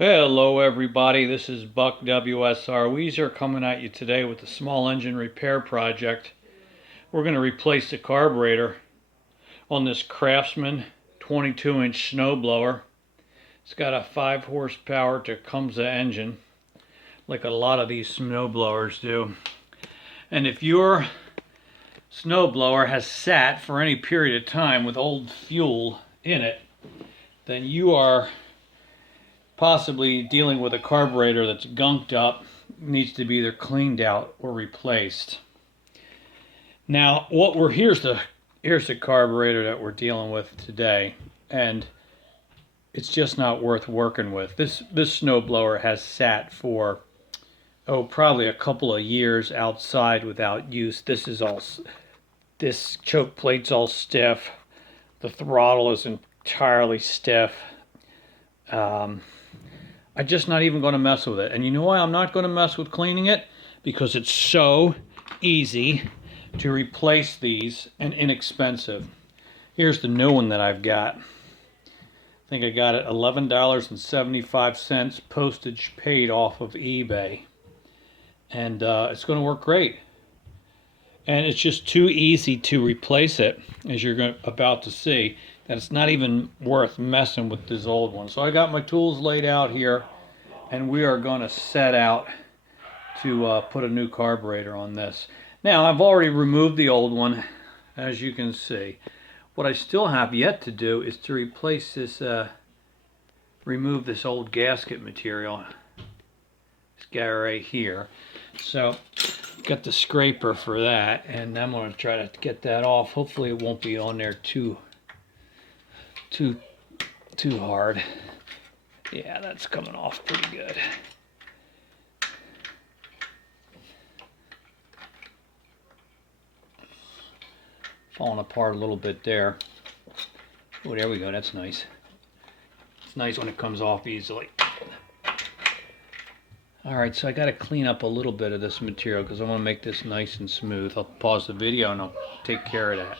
Hello everybody, this is Buck WSR. Weezer coming at you today with a small engine repair project. We're going to replace the carburetor on this Craftsman 22-inch snowblower. It's got a 5 horsepower Tecumseh engine, like a lot of these snowblowers do. And if your snowblower has sat for any period of time with old fuel in it, then you are possibly dealing with a carburetor that's gunked up, needs to be either cleaned out or replaced. Now, here's the carburetor that we're dealing with today, and it's just not worth working with. This snowblower has sat for probably a couple of years outside without use. This choke plate's all stiff. The throttle is entirely stiff. I'm just not even going to mess with it. And you know why I'm not going to mess with cleaning it? Because it's so easy to replace these and inexpensive. Here's the new one that I've got. I think I got it $11.75, postage paid off of eBay. And it's going to work great. And it's just too easy to replace it, as you're about to see, that it's not even worth messing with this old one. So I got my tools laid out here, and we are going to set out to put a new carburetor on this. Now, I've already removed the old one, as you can see. What I still have yet to do is to replace this, remove this old gasket material. This guy right here. So, got the scraper for that, and I'm going to try to get that off. Hopefully it won't be on there too hard. Yeah, that's coming off pretty good. Falling apart a little bit there. Oh, there we go. That's nice. It's nice when it comes off easily. Alright, so I got to clean up a little bit of this material because I want to make this nice and smooth. I'll pause the video and I'll take care of that.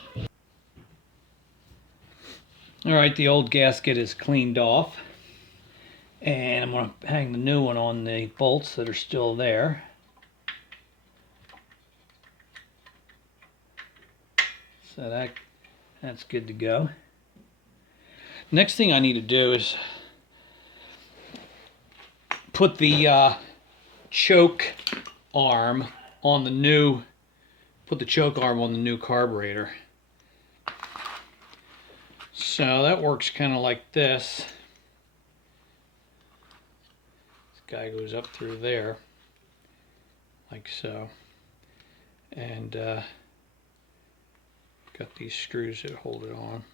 Alright, the old gasket is cleaned off. And I'm going to hang the new one on the bolts that are still there. So that's good to go. Next thing I need to do is put the choke arm on the new carburetor. So that works kind of like this. This guy goes up through there, like so, and got these screws that hold it on.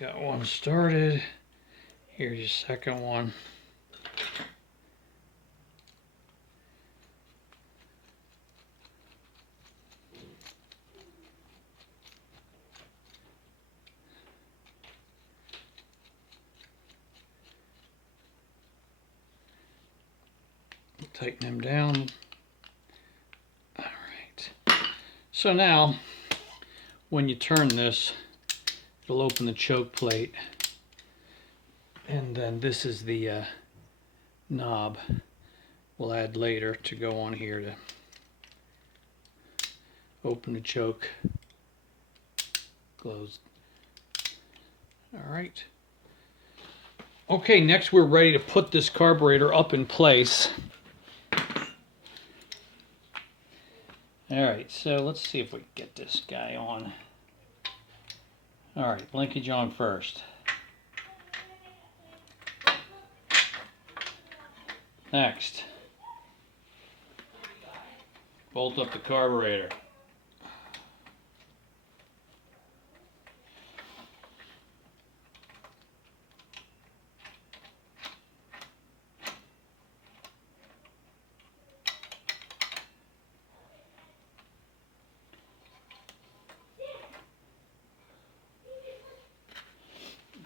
Got one started. Here's your second one. Tighten them down. All right. So now, when you turn this, it'll open the choke plate, and then this is the knob we'll add later to go on here to open the choke, closed. All right. Okay, next we're ready to put this carburetor up in place. All right, so let's see if we can get this guy on. All right, linkage on first. Next, bolt up the carburetor.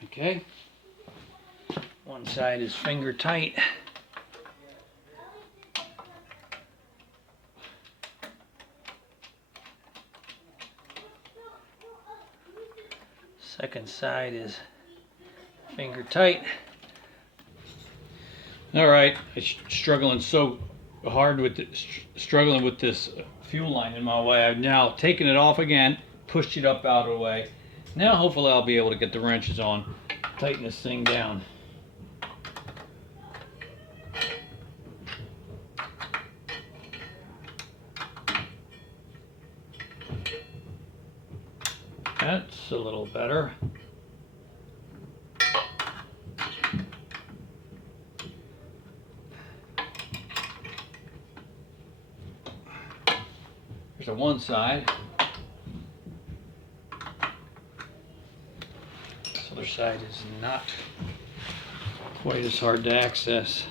Okay, one side is finger tight. Second side is finger tight. All right, I'm struggling so hard with struggling with this fuel line in my way. I've now taken it off again, pushed it up out of the way. Now hopefully I'll be able to get the wrenches on, tighten this thing down. That's a little better. There's the one side. This other side is not quite as hard to access.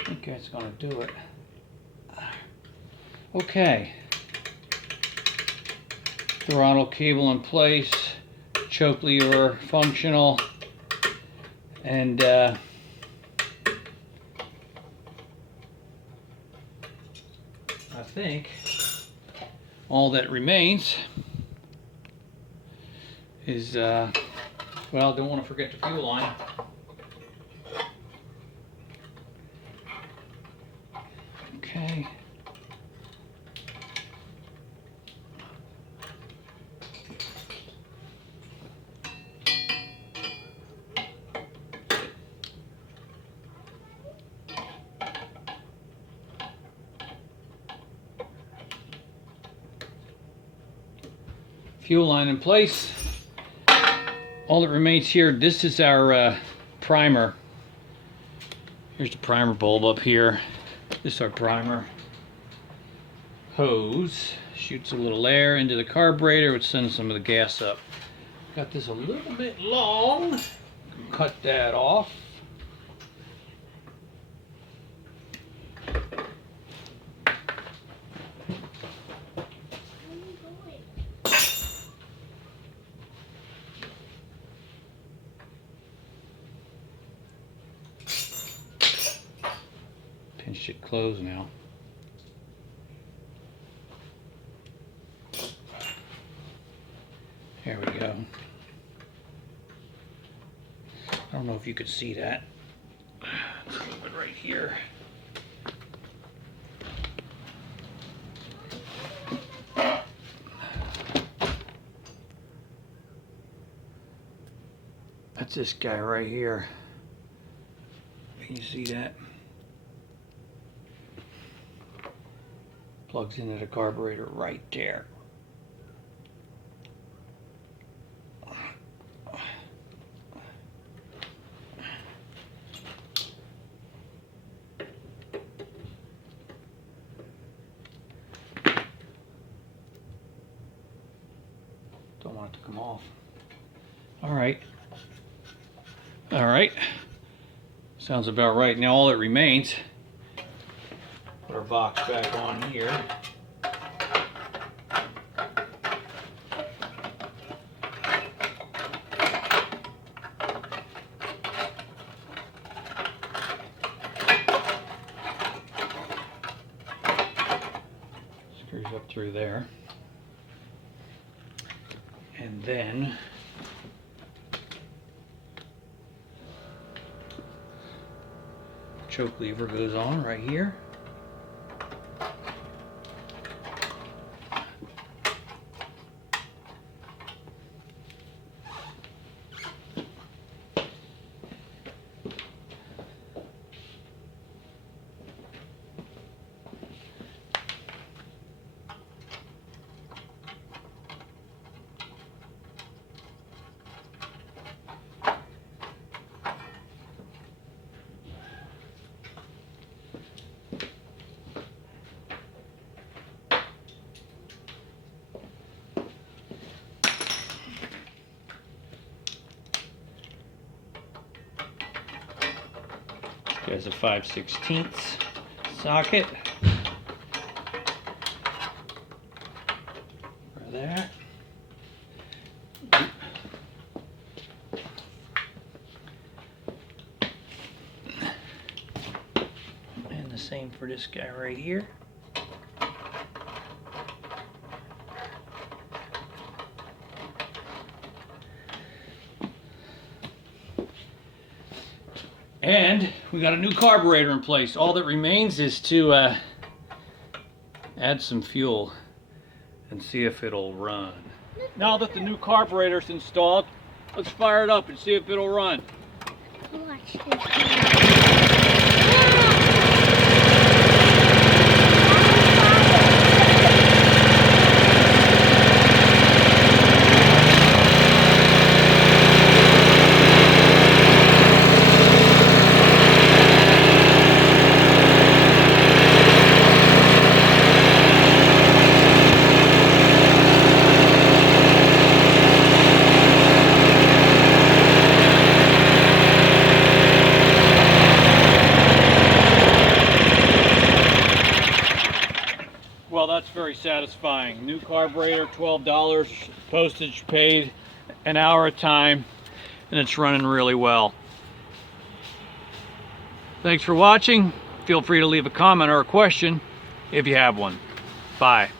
I think that's going to do it. Okay. Throttle cable in place, choke lever functional, and I think all that remains is, well, don't want to forget the fuel line. Okay. Fuel line in place. All that remains here, this is our primer. Here's the primer bulb up here. This is our primer. Hose shoots a little air into the carburetor, which sends some of the gas up. Got this a little bit long. Cut that off. Pinched it closed now. There we go. I don't know if you could see that. Let's move it right here. That's this guy right here. Can you see that? Plugs into the carburetor right there. Don't want it to come off. All right. All right. Sounds about right. Now all that remains, put our box back on here. Screws up through there. And then choke lever goes on right here. There's a 5/16 socket. same for this guy right here. And we got a new carburetor in place. All that remains is to add some fuel and see if it'll run. Now that the new carburetor's installed, let's fire it up and see if it'll run. Watch this. Well, that's very satisfying. New carburetor, $12, postage paid, an hour of time, and it's running really well. Thanks for watching. Feel free to leave a comment or a question if you have one. Bye.